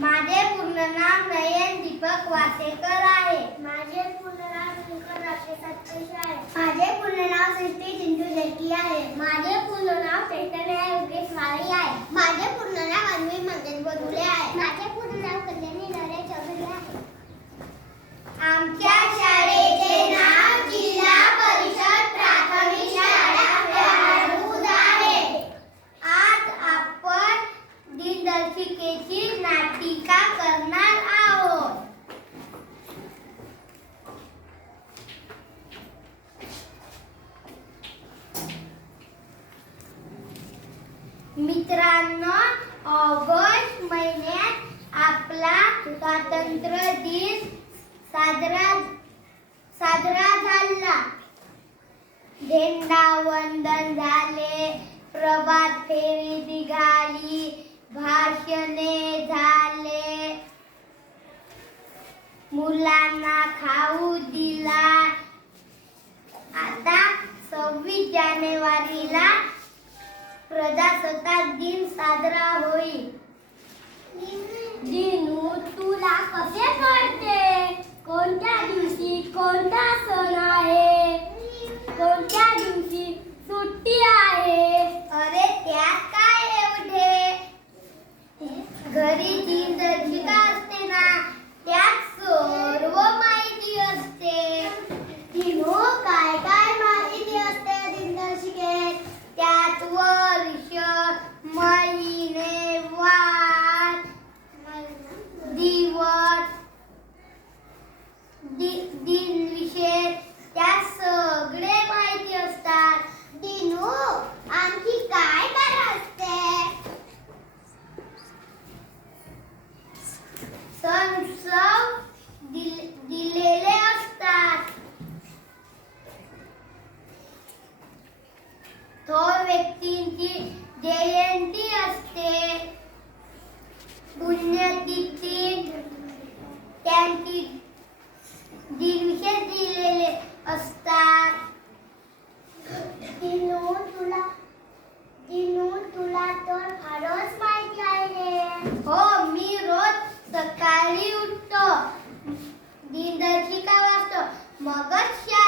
माझे पूर्ण नाव नयन दीपक वासेकर आहे. माझे पूर्ण नाव दिनकर आहे. माझे पूर्ण नाव मित्रांनो ऑगस्ट महिन्यात आपला स्वातंत्र्य दिन साजरा साजरा झाला. झेंडा वंदन झाले प्रभात फेरी निघाली. दिन साजरा होईल दिनू तुला कसे दि- दिनविशेष त्या सगळे माहिती असतात. दिनू आणखी काय बरं असते? सण उत्सव दिल- दिलेले असतात. थोर व्यक्तींची जयंती असते. पुण्यतिथी हो मी रोज सकाळी उठतो दिनदर्शिका वाचतो मगच शाळा